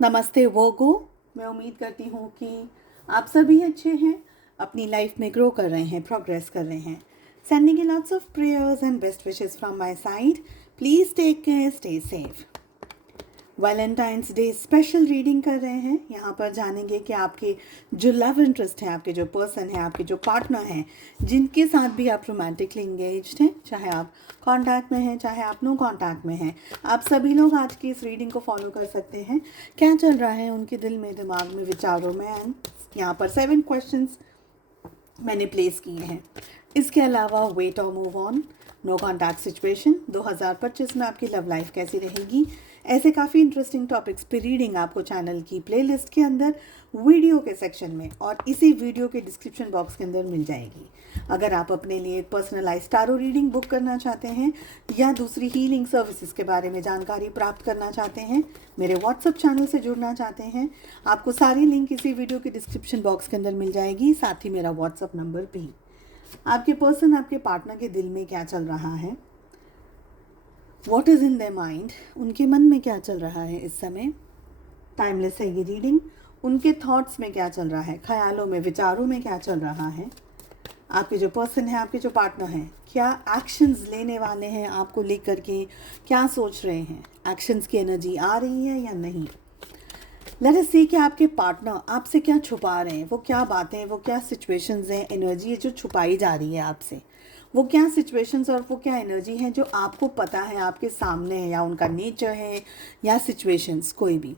नमस्ते वोगो। मैं उम्मीद करती हूँ कि आप सभी अच्छे हैं, अपनी लाइफ में ग्रो कर रहे हैं, प्रोग्रेस कर रहे हैं। Sending you lots of prayers and best wishes from my side. Please take care, stay safe. Valentine's day special reading कर रहे हैं। यहाँ पर जानेंगे कि आपके जो लव इंटरेस्ट हैं, आपके जो पर्सन हैं, आपके जो पार्टनर हैं, जिनके साथ भी आप रोमांटिकली इंगेज्ड हैं, चाहे आप कांटेक्ट में हैं, चाहे आप नो कांटेक्ट में हैं, आप सभी लोग आज की इस रीडिंग को फॉलो कर सकते हैं। क्या चल रहा है उनके दिल में, दिमाग में, विचारों में। एंड यहाँ पर 7 क्वेश्चंस मैंने प्लेस किए हैं। इसके अलावा वेट और move on, no contact situation, 2025 में आपकी लव लाइफ कैसी रहेगी, ऐसे काफ़ी इंटरेस्टिंग टॉपिक्स पे रीडिंग आपको चैनल की प्लेलिस्ट के अंदर वीडियो के सेक्शन में और इसी वीडियो के डिस्क्रिप्शन बॉक्स के अंदर मिल जाएगी। अगर आप अपने लिए पर्सनलाइज टारो रीडिंग बुक करना चाहते हैं या दूसरी हीलिंग सर्विसेज के बारे में जानकारी प्राप्त करना चाहते हैं, मेरे व्हाट्सएप चैनल से जुड़ना चाहते हैं, आपको सारी लिंक इसी वीडियो के डिस्क्रिप्शन बॉक्स के अंदर मिल जाएगी, साथ ही मेरा व्हाट्सएप नंबर भी। आपके पर्सन, आपके पार्टनर के दिल में क्या चल रहा है, what is in their mind, उनके मन में क्या चल रहा है इस समय। टाइमलेस है ये रीडिंग। उनके थॉट्स में क्या चल रहा है, ख्यालों में, विचारों में क्या चल रहा है। आपके जो पर्सन है, आपके जो पार्टनर हैं, क्या एक्शंस लेने वाले हैं आपको लेकर के, क्या सोच रहे हैं, एक्शंस की एनर्जी आ रही है या नहीं। लेट अस सी कि आपके पार्टनर आपसे क्या छुपा रहे हैं, वो क्या बातें, वो क्या सिचुएशंस हैं, एनर्जी है जो छुपाई जा रही है आपसे। वो क्या सिचुएशंस और वो क्या एनर्जी है जो आपको पता है, आपके सामने है, या उनका नेचर है या सिचुएशंस कोई भी।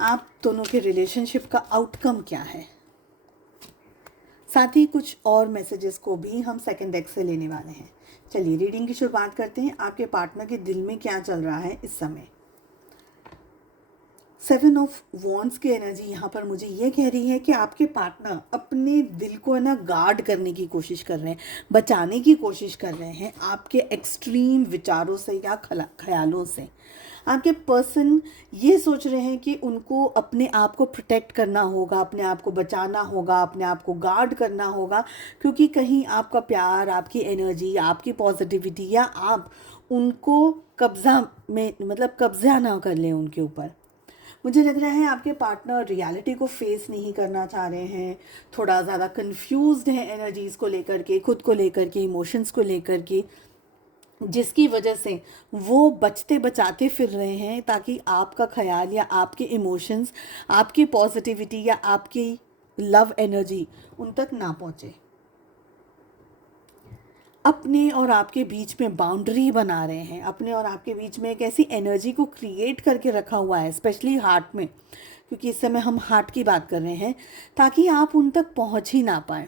आप दोनों के रिलेशनशिप का आउटकम क्या है। साथ ही कुछ और मैसेजेस को भी हम सेकंड डेक से लेने वाले हैं। चलिए रीडिंग की शुरुआत करते हैं। आपके पार्टनर के दिल में क्या चल रहा है इस समय। 7 ऑफ वॉन्ड्स की एनर्जी यहाँ पर मुझे ये कह रही है कि आपके पार्टनर अपने दिल को है ना गार्ड करने की कोशिश कर रहे हैं, बचाने की कोशिश कर रहे हैं आपके एक्सट्रीम विचारों से या ख्यालों से। आपके पर्सन ये सोच रहे हैं कि उनको अपने आप को प्रोटेक्ट करना होगा, अपने आप को बचाना होगा, अपने आप को गार्ड करना होगा, क्योंकि कहीं आपका प्यार, आपकी एनर्जी, आपकी पॉजिटिविटी या आप उनको कब्जा में, मतलब कब्जा ना कर लें उनके ऊपर। मुझे लग रहा है आपके पार्टनर रियलिटी को फेस नहीं करना चाह रहे हैं, थोड़ा ज़्यादा कंफ्यूज्ड है एनर्जीज़ को लेकर के, खुद को लेकर के, इमोशंस को लेकर के, जिसकी वजह से वो बचते बचाते फिर रहे हैं ताकि आपका ख्याल या आपके इमोशंस, आपकी पॉजिटिविटी या आपकी लव एनर्जी उन तक ना पहुँचे। अपने और आपके बीच में बाउंड्री बना रहे हैं, अपने और आपके बीच में एक ऐसी एनर्जी को क्रिएट करके रखा हुआ है, स्पेशली हार्ट में, क्योंकि इस समय हम हार्ट की बात कर रहे हैं, ताकि आप उन तक पहुंच ही ना पाए।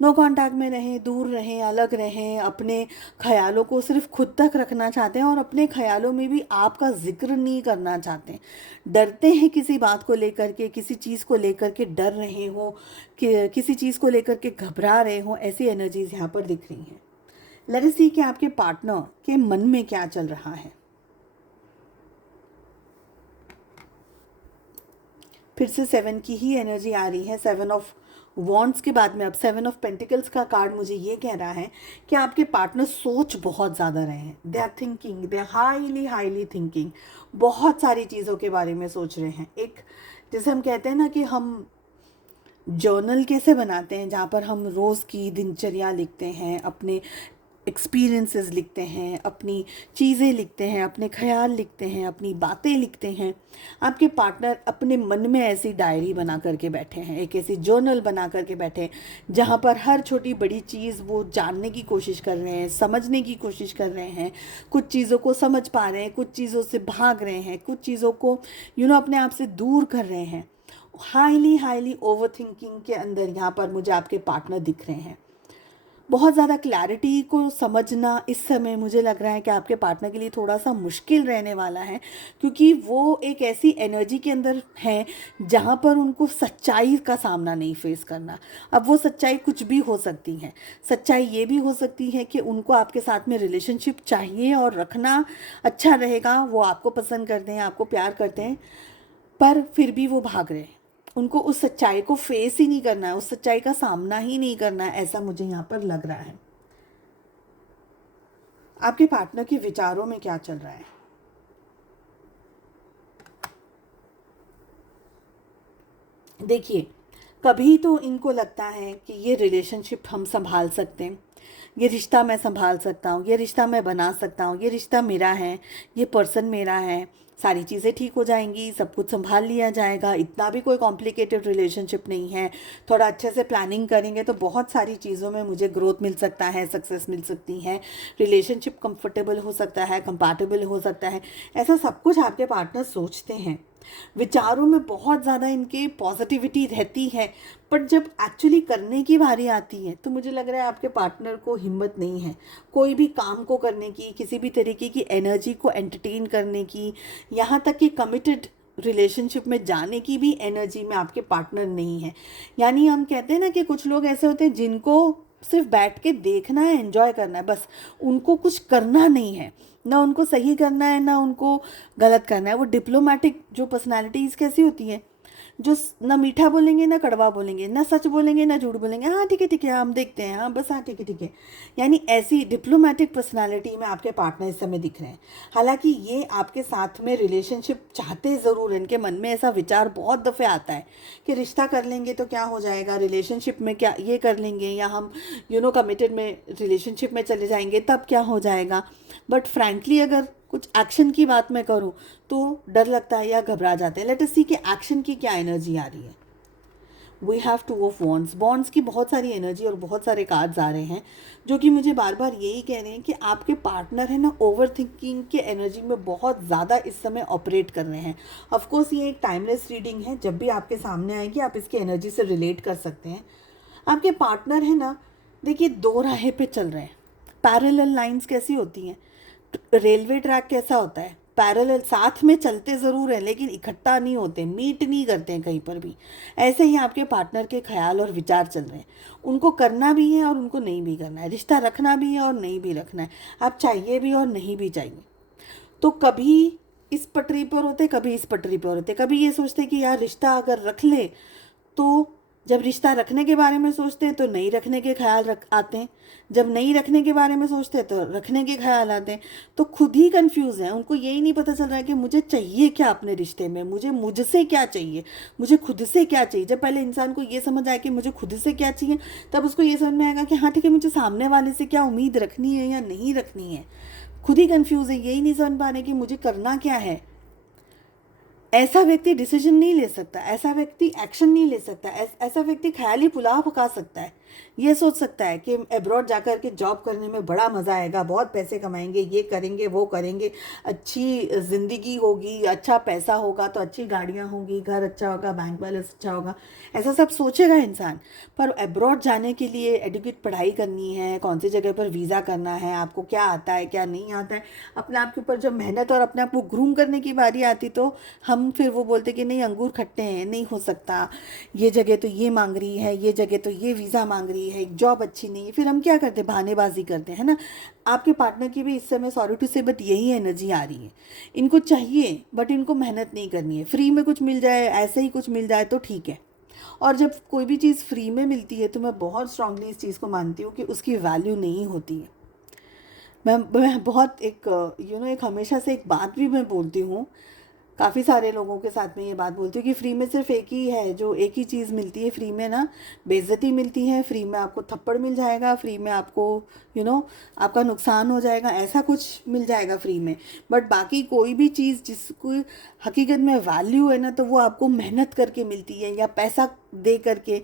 नो कांटेक्ट में रहें, दूर रहें, अलग रहें, अपने ख्यालों को सिर्फ खुद तक रखना चाहते हैं और अपने ख्यालों में भी आपका जिक्र नहीं करना चाहते। डरते हैं किसी बात को लेकर के, किसी चीज़ को लेकर के डर रहे हो, कि किसी चीज़ को लेकर के घबरा रहे हो, ऐसी एनर्जीज यहाँ पर दिख रही हैं। लेट अस सी कि आपके पार्टनर के मन में क्या चल रहा है। फिर से 7 की ही एनर्जी आ रही है। 7 ऑफ वॉन्ड्स के बाद में अब 7 ऑफ पेंटिकल्स का कार्ड मुझे ये कह रहा है कि आपके पार्टनर सोच बहुत ज़्यादा रहे हैं। They are thinking, they are highly highly thinking, बहुत सारी चीज़ों के बारे में सोच रहे हैं। एक जैसे हम कहते हैं ना कि हम जर्नल कैसे बनाते हैं, जहाँ पर हम रोज़ की दिनचर्या लिखते हैं, अपने एक्सपीरियंसेस लिखते हैं, अपनी चीज़ें लिखते हैं, अपने ख्याल लिखते हैं, अपनी बातें लिखते हैं। आपके पार्टनर अपने मन में ऐसी डायरी बना करके बैठे हैं, एक ऐसी जर्नल बना करके बैठे हैं जहाँ पर हर छोटी बड़ी चीज़ वो जानने की कोशिश कर रहे हैं, समझने की कोशिश कर रहे हैं। कुछ चीज़ों को समझ पा रहे हैं, कुछ चीज़ों से भाग रहे हैं, कुछ चीज़ों को अपने आप से दूर कर रहे हैं। हाईली हाईली ओवर थिंकिंग के अंदर यहाँ पर मुझे आपके पार्टनर दिख रहे हैं। बहुत ज़्यादा क्लैरिटी को समझना इस समय मुझे लग रहा है कि आपके पार्टनर के लिए थोड़ा सा मुश्किल रहने वाला है, क्योंकि वो एक ऐसी एनर्जी के अंदर हैं जहाँ पर उनको सच्चाई का सामना नहीं फेस करना। अब वो सच्चाई कुछ भी हो सकती है। सच्चाई ये भी हो सकती है कि उनको आपके साथ में रिलेशनशिप चाहिए और रखना अच्छा रहेगा, वो आपको पसंद करते हैं, आपको प्यार करते हैं, पर फिर भी वो भाग रहे हैं। उनको उस सच्चाई को फेस ही नहीं करना है, उस सच्चाई का सामना ही नहीं करना है, ऐसा मुझे यहाँ पर लग रहा है। आपके पार्टनर के विचारों में क्या चल रहा है। देखिए, कभी तो इनको लगता है कि ये रिलेशनशिप हम संभाल सकते हैं, ये रिश्ता मैं संभाल सकता हूँ, ये रिश्ता मैं बना सकता हूँ, ये रिश्ता मेरा है, ये पर्सन मेरा है, सारी चीज़ें ठीक हो जाएंगी, सब कुछ संभाल लिया जाएगा, इतना भी कोई कॉम्प्लिकेटेड रिलेशनशिप नहीं है, थोड़ा अच्छे से प्लानिंग करेंगे तो बहुत सारी चीज़ों में मुझे ग्रोथ मिल सकता है, सक्सेस मिल सकती है, रिलेशनशिप कंफर्टेबल हो सकता है, कंपैटिबल हो सकता है। ऐसा सब कुछ आपके पार्टनर सोचते हैं, विचारों में बहुत ज़्यादा इनके पॉजिटिविटी रहती है, पर जब एक्चुअली करने की बारी आती है तो मुझे लग रहा है आपके पार्टनर को हिम्मत नहीं है कोई भी काम को करने की, किसी भी तरीके की एनर्जी को एंटरटेन करने की, यहाँ तक कि कमिटेड रिलेशनशिप में जाने की भी एनर्जी में आपके पार्टनर नहीं है। यानी हम कहते हैं ना कि कुछ लोग ऐसे होते हैं जिनको सिर्फ बैठ के देखना है, एंजॉय करना है, बस उनको कुछ करना नहीं है, ना उनको सही करना है ना उनको गलत करना है। वो डिप्लोमेटिक जो पर्सनालिटीज़ कैसी होती हैं, जो ना मीठा बोलेंगे ना कड़वा बोलेंगे, ना सच बोलेंगे ना झूठ बोलेंगे, हाँ ठीक है हम देखते हैं, हाँ बस हाँ ठीक है। यानी ऐसी डिप्लोमेटिक पर्सनालिटी में आपके पार्टनर इस समय दिख रहे हैं। हालांकि ये आपके साथ में रिलेशनशिप चाहते ज़रूर, इनके मन में ऐसा विचार बहुत दफ़े आता है कि रिश्ता कर लेंगे तो क्या हो जाएगा, रिलेशनशिप में क्या ये कर लेंगे, या हम कमिटेड में रिलेशनशिप में चले जाएंगे तब क्या हो जाएगा। बट फ्रैंकली अगर कुछ एक्शन की बात मैं करूं तो डर लगता है या घबरा जाते हैं। लेट अस सी कि एक्शन की क्या एनर्जी आ रही है। We have two of wands, bonds की बहुत सारी एनर्जी और बहुत सारे कार्ड्स आ रहे हैं जो कि मुझे बार बार यही कह रहे हैं कि आपके पार्टनर है ना ओवर थिंकिंग के एनर्जी में बहुत ज़्यादा इस समय ऑपरेट कर रहे हैं। ऑफकोर्स ये एक टाइमलेस रीडिंग है, जब भी आपके सामने आएगी आप इसकी एनर्जी से रिलेट कर सकते हैं। आपके पार्टनर है ना, देखिए दो राहें पे चल रहे हैं। पैरेलल लाइंस कैसी होती हैं, रेलवे ट्रैक कैसा होता है, पैरेलल साथ में चलते ज़रूर हैं लेकिन इकट्ठा नहीं होते, मीट नहीं करते हैं कहीं पर भी। ऐसे ही आपके पार्टनर के ख्याल और विचार चल रहे हैं, उनको करना भी है और उनको नहीं भी करना है, रिश्ता रखना भी है और नहीं भी रखना है, आप चाहिए भी और नहीं भी चाहिए। तो कभी इस पटरी पर होते, कभी इस पटरी पर होते, कभी ये सोचते कि यार रिश्ता अगर रख ले, तो जब रिश्ता रखने के बारे में सोचते हैं तो नहीं रखने के ख्याल रख आते हैं, जब नहीं रखने के बारे में सोचते हैं तो रखने के ख्याल आते हैं। तो खुद ही कंफ्यूज है, उनको यही नहीं पता चल रहा है कि मुझे चाहिए क्या अपने रिश्ते में, मुझे मुझसे क्या चाहिए, मुझे खुद से क्या चाहिए। जब पहले इंसान को ये समझ आए कि मुझे खुद से क्या चाहिए, तब उसको ये समझ में आएगा कि हाँ ठीक है, मुझे सामने वाले से क्या उम्मीद रखनी है या नहीं रखनी है। खुद ही कंफ्यूज है, यही नहीं समझ पा रहे कि मुझे करना क्या है। ऐसा व्यक्ति डिसीजन नहीं ले सकता, ऐसा व्यक्ति एक्शन नहीं ले सकता, ऐसा व्यक्ति ख्याली पुलाव पका सकता है, ये सोच सकता है कि अब्रॉड जाकर के जॉब करने में बड़ा मज़ा आएगा, बहुत पैसे कमाएंगे, ये करेंगे वो करेंगे, अच्छी ज़िंदगी होगी, अच्छा पैसा होगा तो अच्छी गाड़ियाँ होंगी, घर अच्छा होगा, बैंक बैलेंस अच्छा होगा, ऐसा सब सोचेगा इंसान। पर अब्रॉड जाने के लिए एडुकेट पढ़ाई करनी है, कौन सी जगह पर वीज़ा करना है, आपको क्या आता है क्या नहीं आता है, अपने आप के ऊपर जब मेहनत और अपने आप को ग्रूम करने की बारी आती तो हम फिर वो बोलते कि नहीं अंगूर खट्टे हैं, नहीं हो सकता, ये जगह तो ये मांग रही है, ये जगह तो ये वीज़ा मांग रही है, एक जॉब अच्छी नहीं है, फिर हम क्या करते, बहानेबाजी करते हैं ना। आपके पार्टनर की भी इस समय सॉरी टू से बट यही एनर्जी आ रही है। इनको चाहिए बट इनको मेहनत नहीं करनी है, फ्री में कुछ मिल जाए, ऐसे ही कुछ मिल जाए तो ठीक है। और जब कोई भी चीज़ फ्री में मिलती है तो मैं बहुत स्ट्रांगली इस चीज़ को मानती हूँ कि उसकी वैल्यू नहीं होती है। मैं बहुत एक एक हमेशा से एक बात भी मैं बोलती हूँ, काफ़ी सारे लोगों के साथ में ये बात बोलती हूँ कि फ्री में सिर्फ एक ही है, जो एक ही चीज़ मिलती है फ्री में ना, बेइज्जती मिलती है, फ्री में आपको थप्पड़ मिल जाएगा, फ्री में आपको आपका नुकसान हो जाएगा, ऐसा कुछ मिल जाएगा फ्री में। बट बाकी कोई भी चीज़ जिसको हकीकत में वैल्यू है ना, तो वो आपको मेहनत करके मिलती है या पैसा दे करके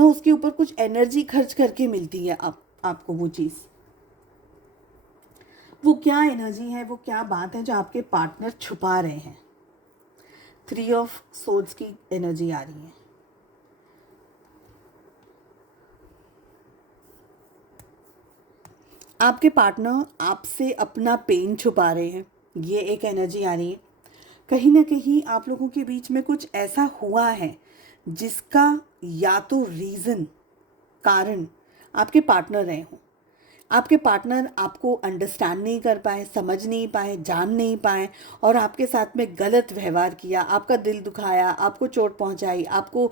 उसके ऊपर कुछ एनर्जी खर्च करके मिलती है आपको वो चीज़। वो क्या एनर्जी है, वो क्या बात है जो आपके पार्टनर छुपा रहे हैं। 3 ऑफ सोर्ड्स की एनर्जी आ रही है। आपके पार्टनर आपसे अपना पेन छुपा रहे हैं, ये एक एनर्जी आ रही है। कहीं ना कहीं आप लोगों के बीच में कुछ ऐसा हुआ है जिसका या तो रीज़न, कारण आपके पार्टनर रहे हों। आपके पार्टनर आपको अंडरस्टैंड नहीं कर पाए, समझ नहीं पाए, जान नहीं पाए और आपके साथ में गलत व्यवहार किया, आपका दिल दुखाया, आपको चोट पहुंचाई, आपको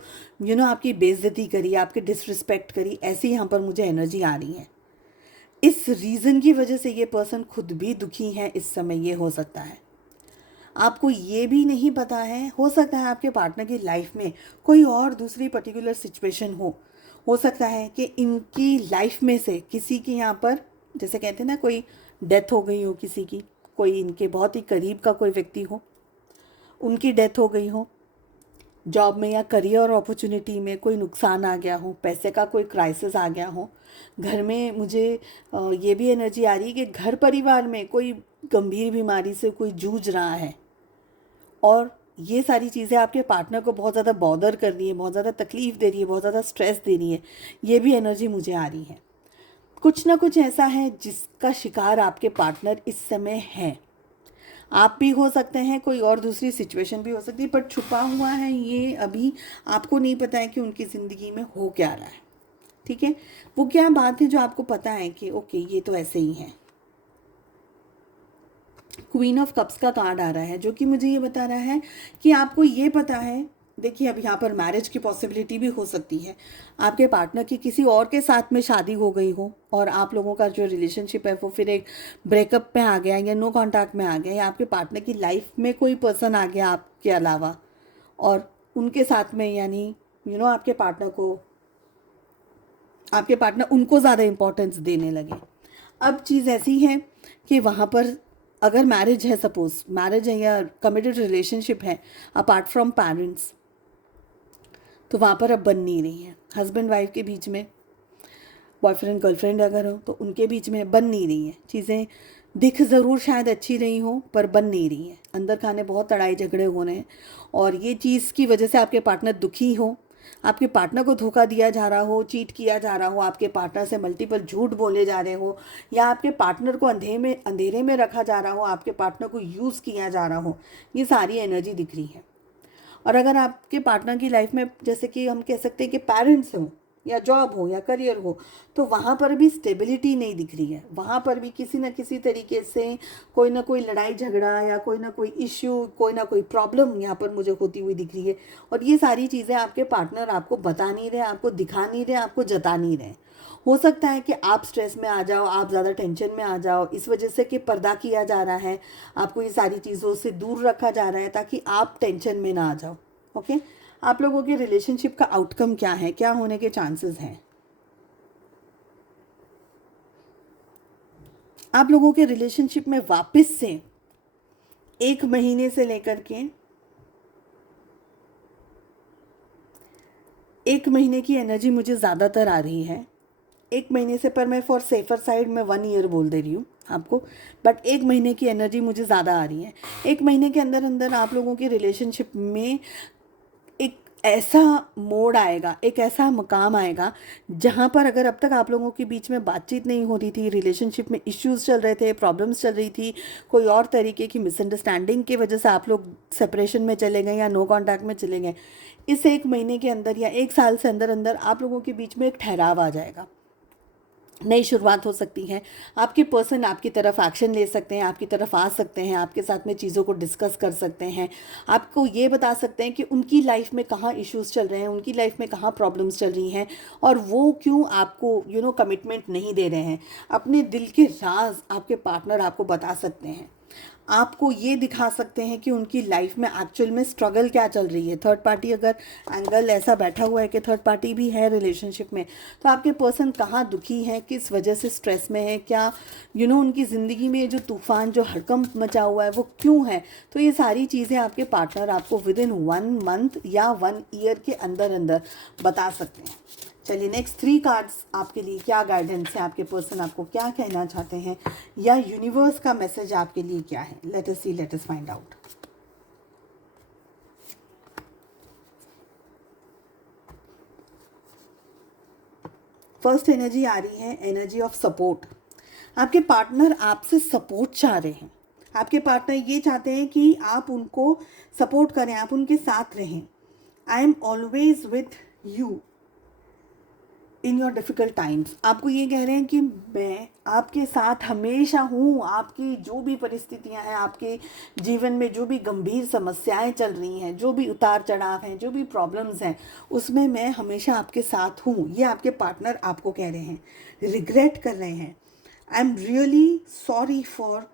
आपकी बेइज्जती करी, आपकी डिसरिस्पेक्ट करी। ऐसी यहाँ पर मुझे एनर्जी आ रही है। इस रीज़न की वजह से ये पर्सन खुद भी दुखी है इस समय, ये हो सकता है। आपको ये भी नहीं पता है, हो सकता है आपके पार्टनर की लाइफ में कोई और दूसरी पर्टिकुलर सिचुएशन हो सकता है कि इनकी लाइफ में से किसी की यहाँ पर, जैसे कहते हैं ना, कोई डेथ हो गई हो किसी की, कोई इनके बहुत ही करीब का कोई व्यक्ति हो, उनकी डेथ हो गई हो, जॉब में या करियर अपॉर्चुनिटी में कोई नुकसान आ गया हो, पैसे का कोई क्राइसिस आ गया हो, घर में मुझे ये भी एनर्जी आ रही है कि घर परिवार में कोई गंभीर बीमारी से कोई जूझ रहा है और ये सारी चीज़ें आपके पार्टनर को बहुत ज़्यादा बॉदर कर रही है, बहुत ज़्यादा तकलीफ़ दे रही है, बहुत ज़्यादा स्ट्रेस दे रही है, ये भी एनर्जी मुझे आ रही है। कुछ ना कुछ ऐसा है जिसका शिकार आपके पार्टनर इस समय है। आप भी हो सकते हैं, कोई और दूसरी सिचुएशन भी हो सकती है, पर छुपा हुआ है ये, अभी आपको नहीं पता है कि उनकी ज़िंदगी में हो क्या रहा है। ठीक है, वो क्या बात है जो आपको पता है कि ओके ये तो ऐसे ही है। क्वीन ऑफ कप्स का कार्ड आ रहा है जो कि मुझे ये बता रहा है कि आपको ये पता है, देखिए अब यहाँ पर मैरिज की पॉसिबिलिटी भी हो सकती है, आपके पार्टनर की किसी और के साथ में शादी हो गई हो और आप लोगों का जो रिलेशनशिप है वो फिर एक ब्रेकअप में आ गया या नो कांटेक्ट में आ गया, या आपके पार्टनर की लाइफ में कोई पर्सन आ गया आपके अलावा और उनके साथ में, यानी आपके पार्टनर उनको ज़्यादा इम्पोर्टेंस देने लगे। अब चीज़ ऐसी है कि वहाँ पर अगर मैरिज है, सपोज मैरिज है या कमिटेड रिलेशनशिप है अपार्ट फ्रॉम पेरेंट्स, तो वहाँ पर अब बन नहीं रही है। हस्बैंड वाइफ के बीच में, बॉयफ्रेंड गर्लफ्रेंड अगर हो तो उनके बीच में बन नहीं रही है चीज़ें। दिख ज़रूर शायद अच्छी रही हो पर बन नहीं रही है, अंदर खाने बहुत लड़ाई झगड़े हो रहे हैं और ये चीज़ की वजह से आपके पार्टनर दुखी हो, आपके पार्टनर को धोखा दिया जा रहा हो, चीट किया जा रहा हो, आपके पार्टनर से मल्टीपल झूठ बोले जा रहे हो, या आपके पार्टनर को अंधेरे में रखा जा रहा हो, आपके पार्टनर को यूज़ किया जा रहा हो, ये सारी एनर्जी दिख रही है। और अगर आपके पार्टनर की लाइफ में, जैसे कि हम कह सकते हैं कि पेरेंट्स हो या जॉब हो या करियर हो, तो वहाँ पर भी स्टेबिलिटी नहीं दिख रही है। वहाँ पर भी किसी न किसी तरीके से कोई ना कोई लड़ाई झगड़ा या कोई ना कोई इश्यू, कोई ना कोई प्रॉब्लम यहाँ पर मुझे होती हुई दिख रही है। और ये सारी चीज़ें आपके पार्टनर आपको बता नहीं रहे, आपको दिखा नहीं रहे, आपको जता नहीं रहे। हो सकता है कि आप स्ट्रेस में आ जाओ, आप ज़्यादा टेंशन में आ जाओ, इस वजह से कि पर्दा किया जा रहा है, आपको ये सारी चीज़ों से दूर रखा जा रहा है ताकि आप टेंशन में ना आ जाओ। ओके, आप लोगों के रिलेशनशिप का आउटकम क्या है, क्या होने के चांसेस हैं? आप लोगों के रिलेशनशिप में वापस से 1 महीने से लेकर के 1 महीने की एनर्जी मुझे ज़्यादातर आ रही है। 1 महीने से, पर मैं फॉर सेफर साइड में 1 ईयर बोल दे रही हूँ आपको, बट 1 महीने की एनर्जी मुझे ज़्यादा आ रही है। 1 महीने के अंदर अंदर आप लोगों की रिलेशनशिप में एक ऐसा मोड़ आएगा, एक ऐसा मकाम आएगा जहाँ पर अगर अब तक आप लोगों के बीच में बातचीत नहीं हो रही थी, रिलेशनशिप में इश्यूज चल रहे थे, प्रॉब्लम्स चल रही थी, कोई और तरीके की मिसअंडरस्टैंडिंग की वजह से आप लोग सेपरेशन में चले गए या नो कांटेक्ट में चले गए, इस 1 महीने के अंदर या 1 साल से अंदर अंदर आप लोगों के बीच में एक ठहराव आ जाएगा, नई शुरुआत हो सकती है। आपके पर्सन आपकी तरफ एक्शन ले सकते हैं, आपकी तरफ आ सकते हैं, आपके साथ में चीज़ों को डिस्कस कर सकते हैं, आपको ये बता सकते हैं कि उनकी लाइफ में कहाँ इश्यूज़ चल रहे हैं, उनकी लाइफ में कहाँ प्रॉब्लम्स चल रही हैं और वो क्यों आपको कमिटमेंट नहीं दे रहे हैं। अपने दिल के राज आपके पार्टनर आपको बता सकते हैं, आपको ये दिखा सकते हैं कि उनकी लाइफ में एक्चुअल में स्ट्रगल क्या चल रही है। थर्ड पार्टी अगर एंगल ऐसा बैठा हुआ है कि थर्ड पार्टी भी है रिलेशनशिप में, तो आपके पर्सन कहाँ दुखी है, किस वजह से स्ट्रेस में है, क्या उनकी ज़िंदगी में जो तूफ़ान, जो हड़कंप मचा हुआ है वो क्यों है। तो ये सारी चीज़ें आपके पार्टनर आपको विद इन 1 मंथ या 1 ईयर के अंदर अंदर बता सकते हैं। चलिए, नेक्स्ट 3 कार्ड्स आपके लिए क्या गाइडेंस है, आपके पर्सन आपको क्या कहना चाहते हैं, या यूनिवर्स का मैसेज आपके लिए क्या है। Let us see, let us find out. First energy आ रही है एनर्जी ऑफ सपोर्ट। आपके पार्टनर आपसे सपोर्ट चाह रहे हैं, आपके पार्टनर ये चाहते हैं कि आप उनको सपोर्ट करें, आप उनके साथ रहें। I am always with you in your difficult times. आपको ये कह रहे हैं कि मैं आपके साथ हमेशा हूँ, आपकी जो भी परिस्थितियाँ हैं, आपके जीवन में जो भी गंभीर समस्याएं चल रही हैं, जो भी उतार चढ़ाव हैं, जो भी प्रॉब्लम्स हैं, उसमें मैं हमेशा आपके साथ हूँ। ये आपके पार्टनर आपको कह रहे हैं, रिग्रेट कर रहे हैं। I am really sorry for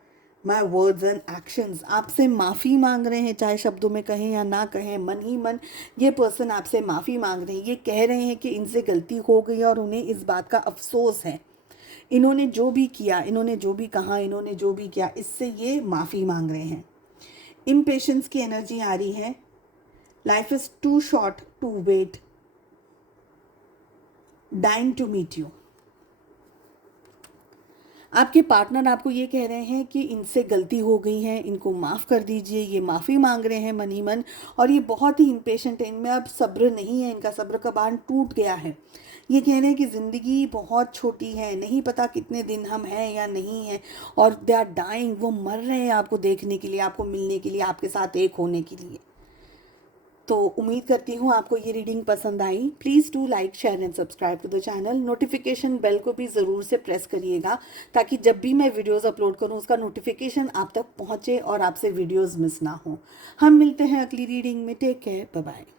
my words and actions. आपसे माफ़ी मांग रहे हैं, चाहे शब्दों में कहें या ना कहें, मन ही मन ये पर्सन आपसे माफ़ी मांग रहे हैं। ये कह रहे हैं कि इनसे गलती हो गई और उन्हें इस बात का अफसोस है। इन्होंने जो भी किया, इन्होंने जो भी कहा, इन्होंने जो भी किया, इससे ये माफ़ी मांग रहे हैं। इम्पेशेंस की एनर्जी आ रही है। Life is too short to wait, dying to meet you. आपके पार्टनर आपको ये कह रहे हैं कि इनसे गलती हो गई है, इनको माफ़ कर दीजिए। ये माफ़ी मांग रहे हैं मन ही मन, और ये बहुत ही इम्पेशेंट है। इनमें अब सब्र नहीं है, इनका सब्र का बांध टूट गया है। ये कह रहे हैं कि ज़िंदगी बहुत छोटी है, नहीं पता कितने दिन हम हैं या नहीं हैं, और दे आर डाइंग। वो मर रहे हैं आपको देखने के लिए, आपको मिलने के लिए, आपके साथ एक होने के लिए। तो उम्मीद करती हूँ आपको ये रीडिंग पसंद आई। Please do like, share and subscribe to the channel. Notification bell को भी ज़रूर से प्रेस करिएगा, ताकि जब भी मैं वीडियोस अपलोड करूँ उसका नोटिफिकेशन आप तक पहुँचे और आपसे वीडियोस मिस ना हो। हम मिलते हैं अगली रीडिंग में। Take care, bye bye.